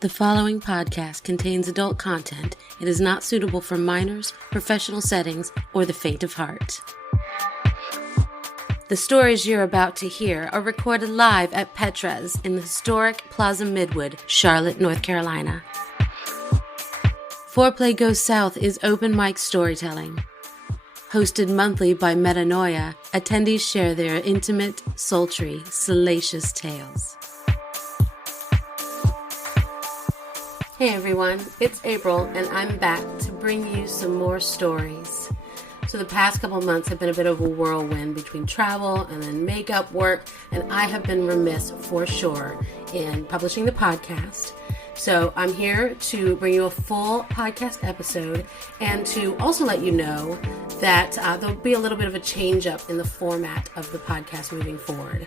The following podcast contains adult content. It is not suitable for minors, professional settings, or the faint of heart. The stories you're about to hear are recorded live at Petra's in the historic Plaza Midwood, Charlotte, North Carolina. FOREPLAY Goes South is open mic storytelling. Hosted monthly by Metanoia, attendees share their intimate, sultry, salacious tales. Hey everyone, it's April and I'm back to bring you some more stories. So the past couple months have been a bit of a whirlwind between travel and then makeup work, and I have been remiss for sure in publishing the podcast. So I'm here to bring you a full podcast episode and to also let you know that there'll be a little bit of a change up in the format of the podcast moving forward.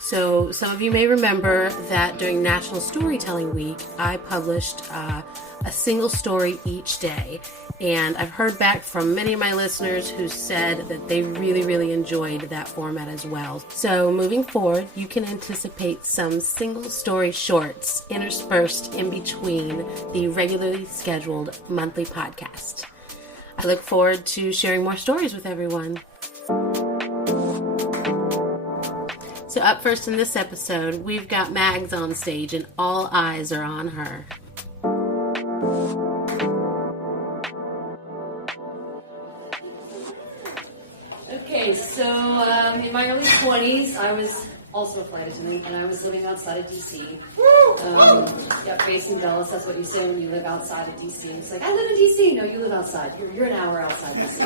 So some of you may remember that during National Storytelling Week, I published a single story each day. And I've heard back from many of my listeners who said that they really, really enjoyed that format as well. So moving forward, you can anticipate some single story shorts interspersed in between the regularly scheduled monthly podcast. I look forward to sharing more stories with everyone. So up first in this episode, we've got Mags on stage and all eyes are on her. Okay, so in my early 20s, I was also a flight attendant, and I was living outside of D.C. Based in Dallas, that's what you say when you live outside of D.C. It's like, I live in D.C. No, you live outside. You're an hour outside D.C.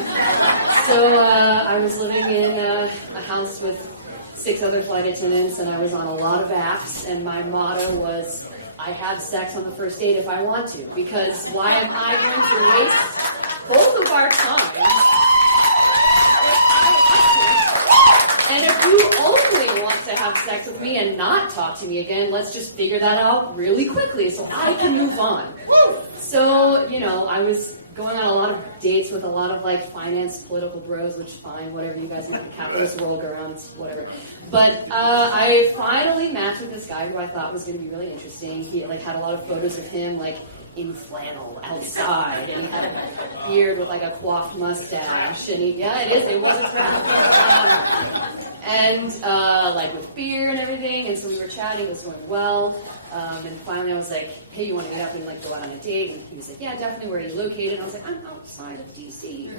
So I was living in a house with 6 other flight attendants, and I was on a lot of apps, and my motto was, I have sex on the first date if I want to, because why am I going to waste both of our time? And if you only want to have sex with me and not talk to me again, let's just figure that out really quickly so I can move on. So, I was going on a lot of dates with a lot of finance, political bros, which fine, whatever, you guys know, the capitalist world around, whatever. But I finally matched with this guy who I thought was going to be really interesting. He had a lot of photos of him in flannel outside, and he had a beard with a coiffed mustache, and it wasn't round. With beer and everything, and so we were chatting, it was going well, and finally I was like, hey, you want to get up and go out on a date? And he was like, yeah, definitely, where are you located? And I was like, I'm outside of DC.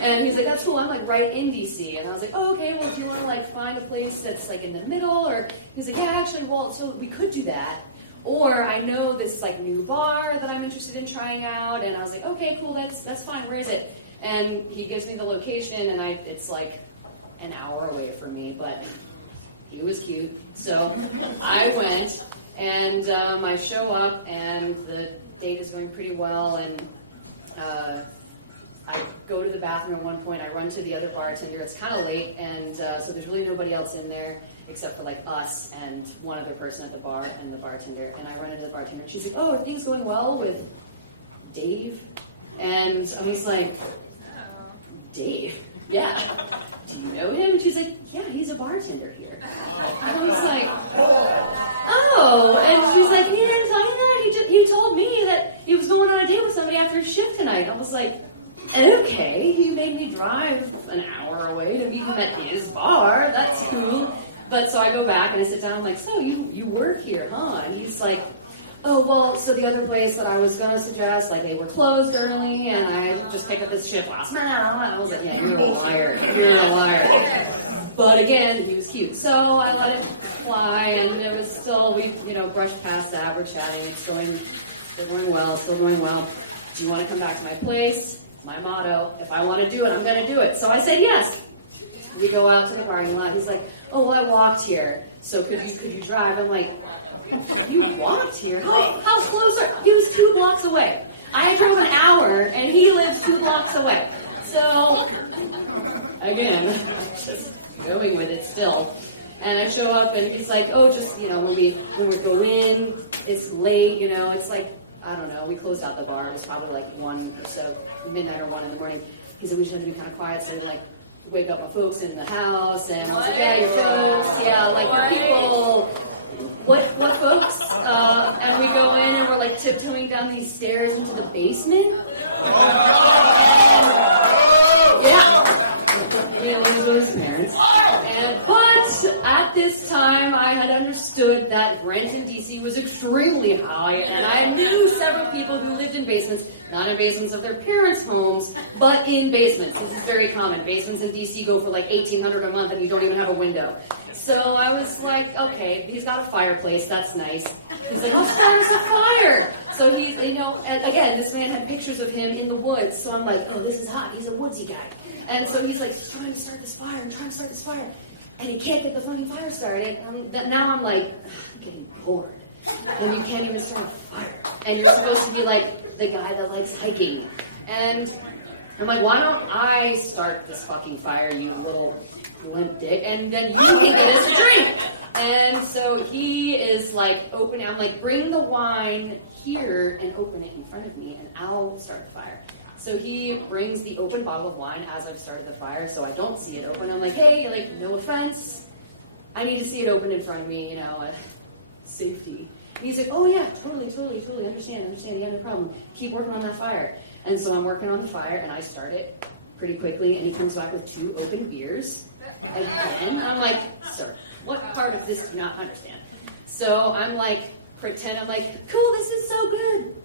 And he's like, that's cool, I'm right in DC. And I was like, oh, okay, well, do you want to find a place that's in the middle? Or he's like, yeah, actually, well, so we could do that. Or I know this new bar that I'm interested in trying out, and I was like, okay, cool, that's fine, where is it? And he gives me the location, and it's an hour away from me, but he was cute. So I went, and I show up, and the date is going pretty well, and I go to the bathroom at one point, I run to the other bartender, it's kind of late, and so there's really nobody else in there, except for us and one other person at the bar and the bartender. And I run into the bartender, and she's like, oh, are things going well with Dave? And I was like, Dave? Yeah. Do you know him? And she's like, yeah, he's a bartender here. And I was like, oh. And she's like, he didn't tell you that? He told me that he was going on a date with somebody after his shift tonight. I was like, okay, he made me drive an hour away to meet him at his bar. That's cool. But so I go back and I sit down, I'm like, so you work here, huh? And he's like, oh, well, so the other place that I was going to suggest, they were closed early, and I just picked up this shift last night. And I was like, yeah, you're a liar. You're a liar. But again, he was cute. So I let it fly, and it was still, we brushed past that. We're chatting. It's still going well. Do you want to come back to my place? My motto, if I want to do it, I'm going to do it. So I said yes. We go out to the parking lot. He's like, oh, well, I walked here. So could you drive? I'm like, you walked here? How close are you? He was 2 blocks away. I drove an hour, and he lived 2 blocks away. So, again, just going with it still. And I show up, and he's like, oh, just, when we go in, it's late, it's I don't know, we closed out the bar. It was probably 1 or so, midnight or 1 in the morning. He said, we just had to be kind of quiet, so wake up my folks in the house, and I was like, yeah, your folks, yeah, your people. What folks? And we go in, and tiptoeing down these stairs into the basement. Alien with his parents. But at this time, I had understood that rent in DC was extremely high, and I knew several people who lived in basements, not in basements of their parents' homes, but in basements. This is very common. Basements in DC go for like $1,800 a month, and you don't even have a window. So I was like, okay, he's got a fireplace, that's nice. He's like, I'll start us a fire. So he's, again, this man had pictures of him in the woods. So I'm like, oh, this is hot. He's a woodsy guy. And so he's like, trying to start this fire. And he can't get the fucking fire started. Now I'm like, I'm getting bored. And you can't even start a fire. And you're supposed to be like the guy that likes hiking. And I'm like, why don't I start this fucking fire, you little limp dick, and then you can get us a drink. And so he is like, I'm like, bring the wine here and open it in front of me, and I'll start the fire. So he brings the open bottle of wine as I've started the fire, so I don't see it open. I'm like, hey, like, no offense. I need to see it open in front of me, safety. And he's like, oh yeah, totally, understand, yeah, no problem. Keep working on that fire. And so I'm working on the fire, and I start it pretty quickly, and he comes back with 2 open beers. Again, I'm like, sir, what part of this do you not understand? So I'm like, I'm like, cool, this is so good.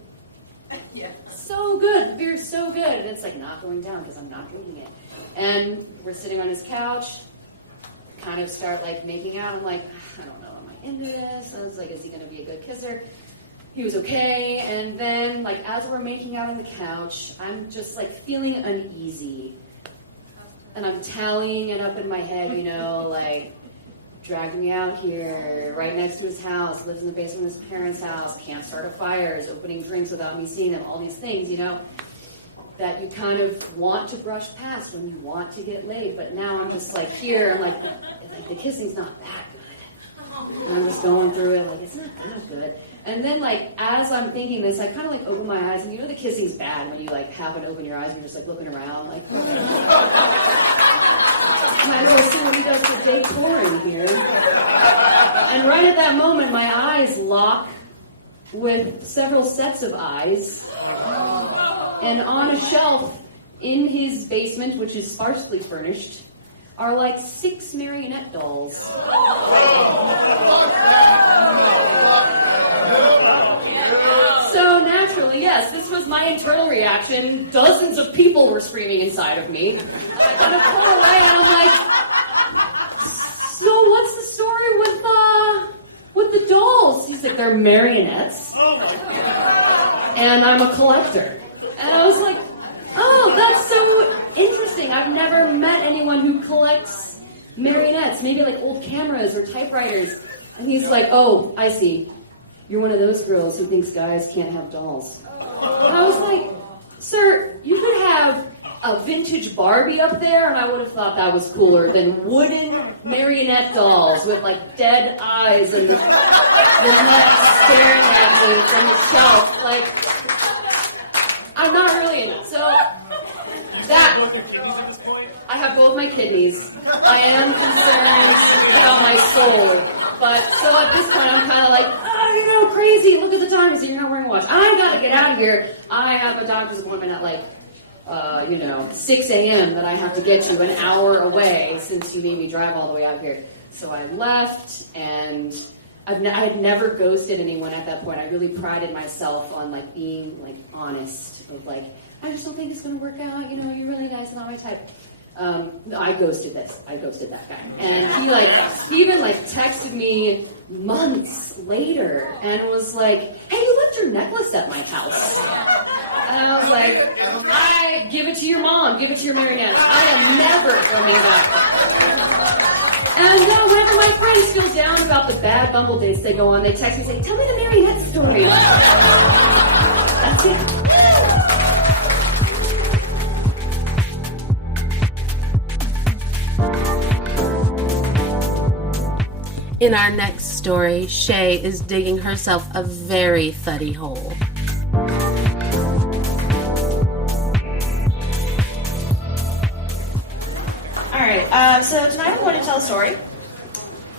Yeah. So good. The beer's so good. And it's like not going down because I'm not drinking it. And we're sitting on his couch, kind of start like making out. I'm like, I don't know, am I into this? I was like, is he going to be a good kisser? He was okay. And then like as we're making out on the couch, I'm just like feeling uneasy. And I'm tallying it up in my head, like, dragged me out here, right next to his house, lives in the basement of his parents' house, can't start a fire, is opening drinks without me seeing them, all these things, that you kind of want to brush past when you want to get laid. But now I'm just like here, I'm like the kissing's not that good. And I'm just going through it, like, it's not that good. And then, like, as I'm thinking this, I kind of, like, open my eyes, and the kissing's bad when you, like, happen to open your eyes and you're just, like, looking around, like, and I go, see what he does for decor in here. And right at that moment, my eyes lock with several sets of eyes. And on a shelf in his basement, which is sparsely furnished, are, like, 6 marionette dolls. So naturally, yes, this was my internal reaction. Dozens of people were screaming inside of me. And I pull away and I'm like, so what's the story with the dolls? He's like, they're marionettes. And I'm a collector. And I was like, oh, that's so interesting. I've never met anyone who collects marionettes, maybe like old cameras or typewriters. And he's like, oh, I see. You're one of those girls who thinks guys can't have dolls. And I was like, sir, you could have a vintage Barbie up there, and I would have thought that was cooler than wooden marionette dolls with, like, dead eyes and the neck staring at me from the shelf. Like, I'm not really in it. So, I have both my kidneys. I am concerned about my soul. But, so at this point, I'm kind of like, oh, crazy. Look at the time. So you're not wearing a watch. I gotta get out of here. I have a doctor's appointment at, like, 6 a.m. that I have to get to an hour away since you made me drive all the way out here. So I left, and I had never ghosted anyone at that point. I really prided myself on, like, being, like, honest. Of, like, I just don't think it's going to work out. You're really nice, not my type. I ghosted that guy. And he even texted me months later and was like, hey, you left your necklace at my house. And I was like, give it to your mom, give it to your marionette. I am never coming back. And whenever my friends feel down about the bad Bumble dates they go on, they text me saying, tell me the marionette story. That's it. In our next story, Shay is digging herself a very thuddy hole. Alright, so tonight I'm going to tell a story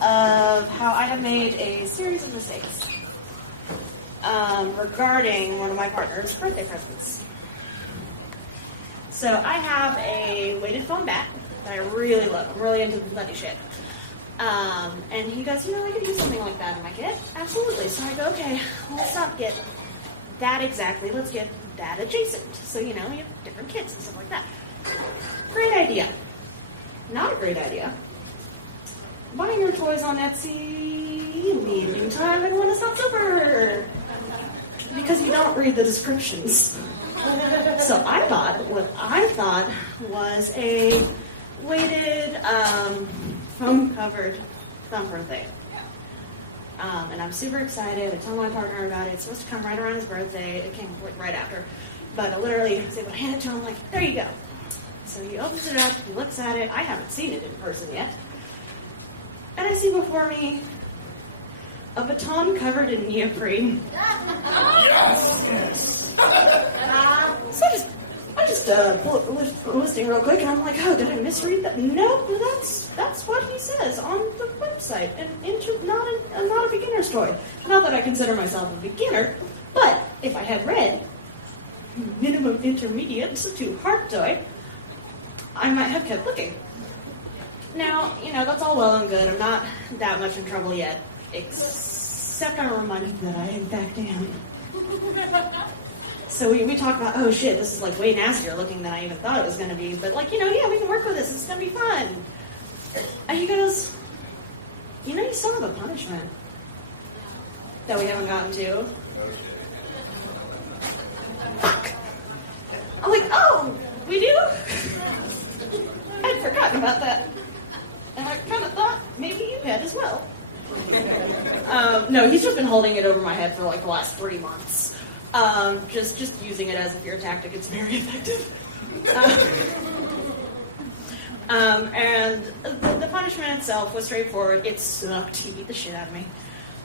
of how I have made a series of mistakes. regarding one of my partner's birthday presents. So I have a weighted foam bat that I really love. I'm really into bloody shit. And he goes, I could use something like that. I'm like, yeah, absolutely. So I go, okay, let's not get that exactly. Let's get that adjacent. So, we have different kits and stuff like that. Great idea. Not a great idea. Buying your toys on Etsy in the evening time and when it's not super. Because you don't read the descriptions. So what I thought was a weighted, foam-covered thumper thing. And I'm super excited. I tell my partner about it. It's supposed to come right around his birthday. It came right after. But I literally was able to hand it to him, like, there you go. So he opens it up, he looks at it. I haven't seen it in person yet. And I see before me a baton covered in neoprene. Yes! So I just pull up the listing real quick, and I'm like, oh, did I misread that? No, that's what he says on the website. And not a beginner's toy. Not that I consider myself a beginner, but if I had read minimum intermediate to hard toy, I might have kept looking. Now, that's all well and good. I'm not that much in trouble yet, except I'm reminded that I, in fact, am. So we talk about, oh shit, this is like way nastier looking than I even thought it was going to be. But yeah, we can work with this. It's going to be fun. And he goes, you still have a punishment that we haven't gotten to. Fuck. I'm like, oh, we do? I'd forgotten about that. And I kind of thought maybe you had as well. No, he's just been holding it over my head for like the last 3 months. Just using it as a fear tactic. It's very effective. And the punishment itself was straightforward. It sucked. He beat the shit out of me.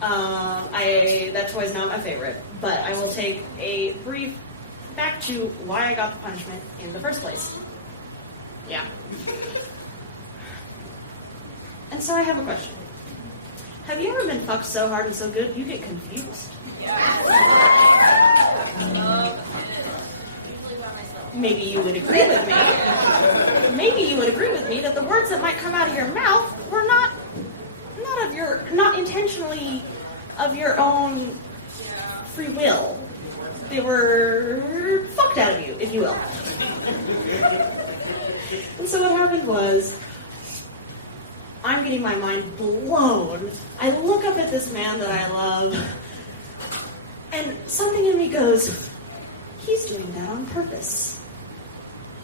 That toy's not my favorite, but I will take a brief back to why I got the punishment in the first place. Yeah. And so I have a question. Have you ever been fucked so hard and so good you get confused? Maybe you would agree with me. Maybe you would agree with me that the words that might come out of your mouth were not intentionally of your own free will. They were fucked out of you, if you will. And so what happened was, I'm getting my mind blown. I look up at this man that I love, and something in me goes, he's doing that on purpose.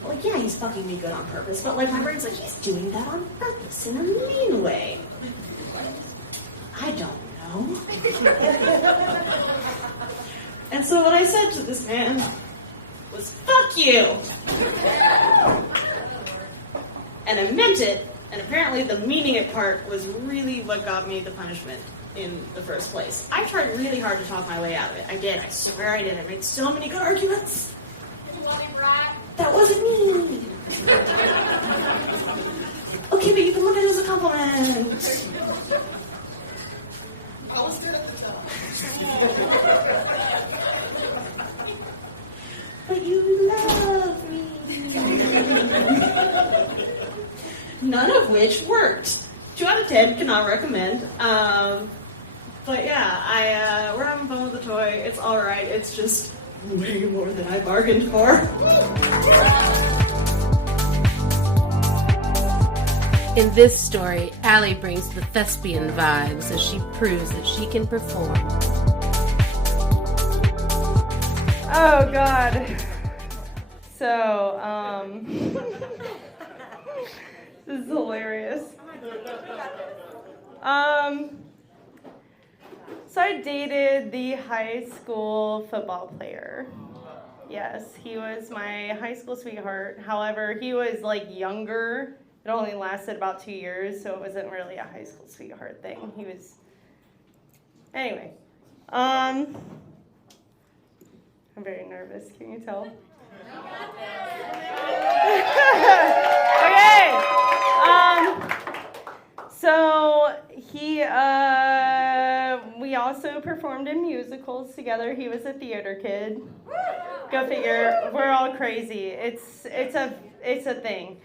Well, yeah, he's fucking me good on purpose, but my brain's like, he's doing that on purpose in a mean way. I don't know. And so what I said to this man was, fuck you! And I meant it, and apparently the meaning it part was really what got me the punishment in the first place. I tried really hard to talk my way out of it. I did. I swear I did. I made so many good arguments. That wasn't me. Okay, but you can look at it as a compliment. I was good at the top. But you love me. None of which worked. 2 out of 10, cannot recommend. But yeah, we're having fun with the toy. It's alright. It's just way more than I bargained for. In this story, Aly brings the thespian vibes as she proves that she can perform. Oh, God. So, this is hilarious. So I dated the high school football player. Yes, he was my high school sweetheart. However, he was younger. It only lasted about 2 years, so it wasn't really a high school sweetheart thing. He was... Anyway. I'm very nervous, can you tell? Okay. So we all also performed in musicals together. He was a theater kid. Go figure. We're all crazy. It's a thing.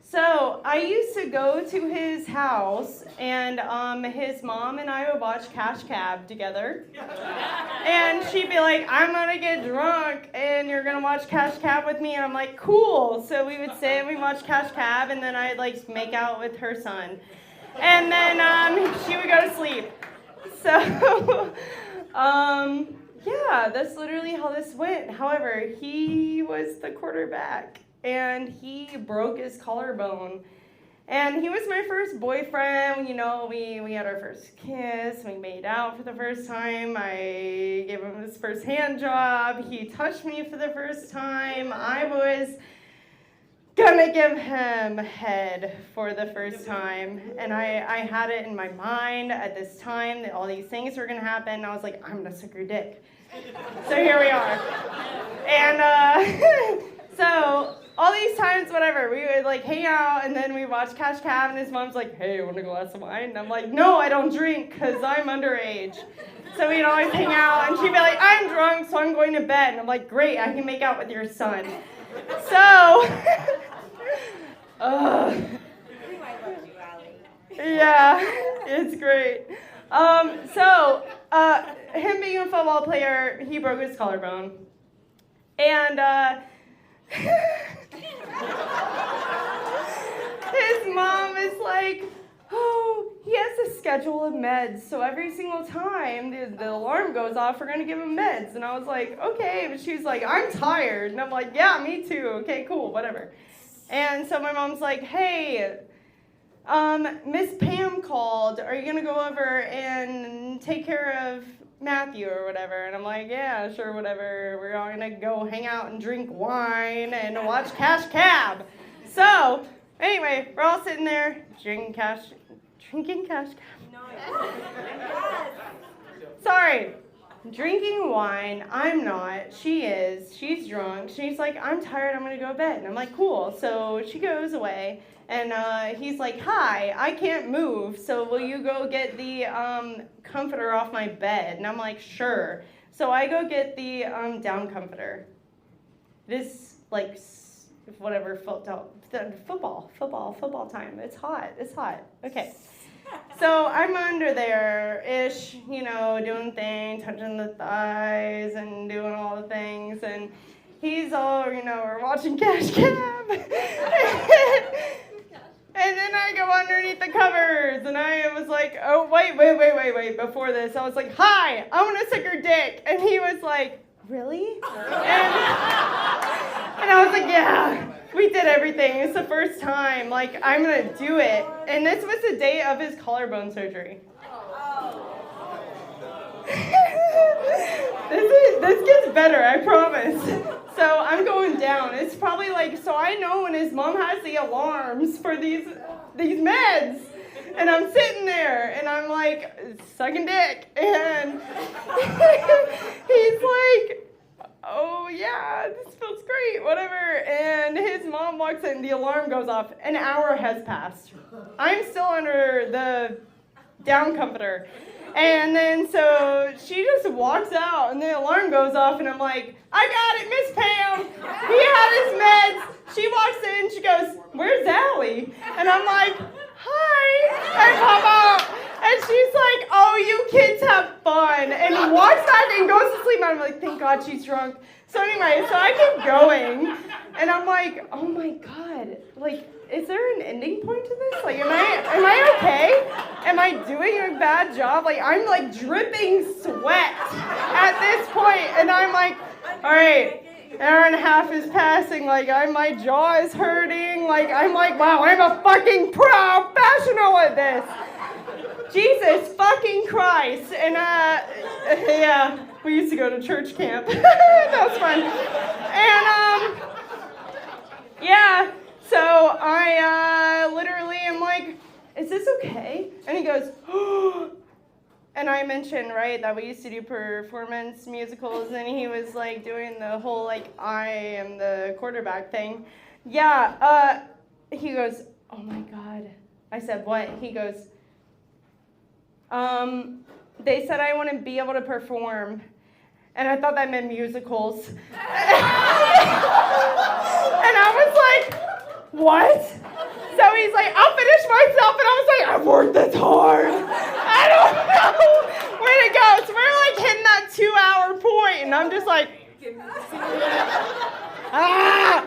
So I used to go to his house, and his mom and I would watch Cash Cab together. And she'd be like, I'm gonna get drunk, and you're gonna watch Cash Cab with me. And I'm like, cool. So we would sit and we watch Cash Cab, and then I'd like make out with her son. And then she would go to sleep. So, yeah, that's literally how this went. However, he was the quarterback, and he broke his collarbone. And he was my first boyfriend. You know, we had our first kiss. We made out for the first time. I gave him his first hand job. He touched me for the first time. I was gonna give him head for the first time. And I had it in my mind at this time that all these things were gonna happen. And I was like, I'm gonna suck your dick. So here we are. And so all these times, whatever, we would like hang out, and then we watch Cash Cab, and his mom's like, hey, you want a glass of wine? And I'm like, no, I don't drink, because I'm underage. So we'd always hang out, and she'd be like, I'm drunk, so I'm going to bed. And I'm like, great, I can make out with your son. So, yeah, it's great. So, him being a football player, he broke his collarbone. And, his mom is like, oh, he has a schedule of meds, so every single time the alarm goes off, we're going to give him meds. And I was like, okay. But she's like, I'm tired. And I'm like, yeah, me too. Okay, cool, whatever. And so my mom's like, hey, Miss Pam called. Are you going to go over and take care of Matthew or whatever? And I'm like, yeah, sure, whatever. We're all gonna go hang out and drink wine and watch Cash Cab. So, anyway, we're all sitting there drinking Cash Cab. Sorry, drinking wine. I'm not. She is. She's drunk. She's like, I'm tired. I'm gonna go to bed. And I'm like, cool. So she goes away. And he's like, hi, I can't move, so will you go get the comforter off my bed? And I'm like, sure. So I go get the down comforter. This, like, whatever, football time. It's hot. Okay. So I'm under there-ish, you know, doing things, touching the thighs and doing all the things. And he's all, you know, we're watching Cash Cab. And then I go underneath the covers, and I was like, oh, wait. Before this, I was like, hi, I want to suck your dick. And he was like, really? And I was like, yeah, we did everything. It's the first time. Like, I'm going to do it. And this was the day of his collarbone surgery. This gets better, I promise. So I'm going down. It's probably like, so I know when his mom has the alarms for these meds. And I'm sitting there, and I'm like, sucking dick. And he's like, oh yeah, this feels great, whatever. And his mom walks in, the alarm goes off. An hour has passed. I'm still under the down comforter. And then so she just walks out, and the alarm goes off, and I'm like, I got it, Miss Pam. He had his meds. She walks in, she goes, where's Aly? And I'm like, hi. I pop out, and she's like, oh, you kids have fun. And he walks back and goes to sleep, and I'm like, thank God she's drunk. So anyway, so I keep going, and I'm like, oh my God, like, is there an ending point to this? Like, am I okay? Am I doing a bad job? Like, I'm like dripping sweat at this point, and I'm like, all right, hour and a half is passing. Like, my jaw is hurting. Like, I'm like, wow, I'm a fucking professional at this. Jesus fucking Christ. And yeah, we used to go to church camp. That was fun. And yeah. So I literally am like, is this okay? And he goes, oh. And I mentioned, right, that we used to do performance musicals, and he was like doing the whole like, I am the quarterback thing. Yeah, he goes, oh my God. I said, what? He goes, They said I wouldn't be able to perform, and I thought that meant musicals. And I was like, what? So he's like, I'll finish myself, and I was like, I've worked this hard. I don't know where to go. So we're like hitting that 2-hour point, and I'm just like, ah!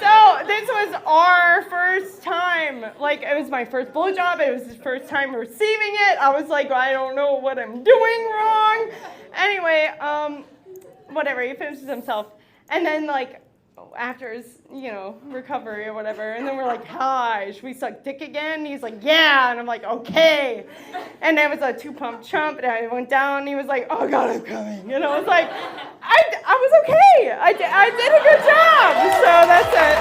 So this was our first time. Like, it was my first blowjob. It was his first time receiving it. I was like, I don't know what I'm doing wrong. Anyway, whatever. He finishes himself. And then, like, after his, recovery or whatever, and then we're like, hi, should we suck dick again? And he's like, yeah. And I'm like, okay. And it was a 2-pump chump, and I went down, and he was like, oh, God, I'm coming. And I was like, I was okay. I did a good job. So that's it.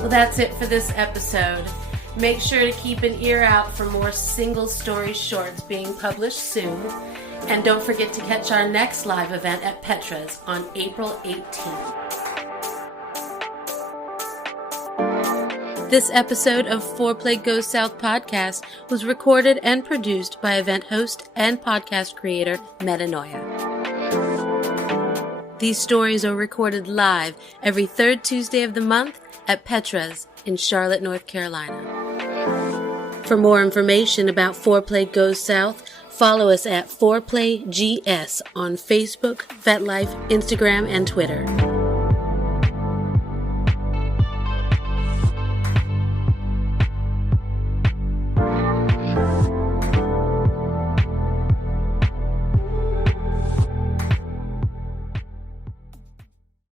Well, that's it for this episode. Make sure to keep an ear out for more single story shorts being published soon. And don't forget to catch our next live event at Petra's on April 18th. This episode of FOREPLAY Goes South podcast was recorded and produced by event host and podcast creator Metanoia. These stories are recorded live every third Tuesday of the month at Petra's in Charlotte, North Carolina. For more information about FOREPLAY Goes South, follow us at FOREPLAY GS on Facebook, FetLife, Instagram, and Twitter.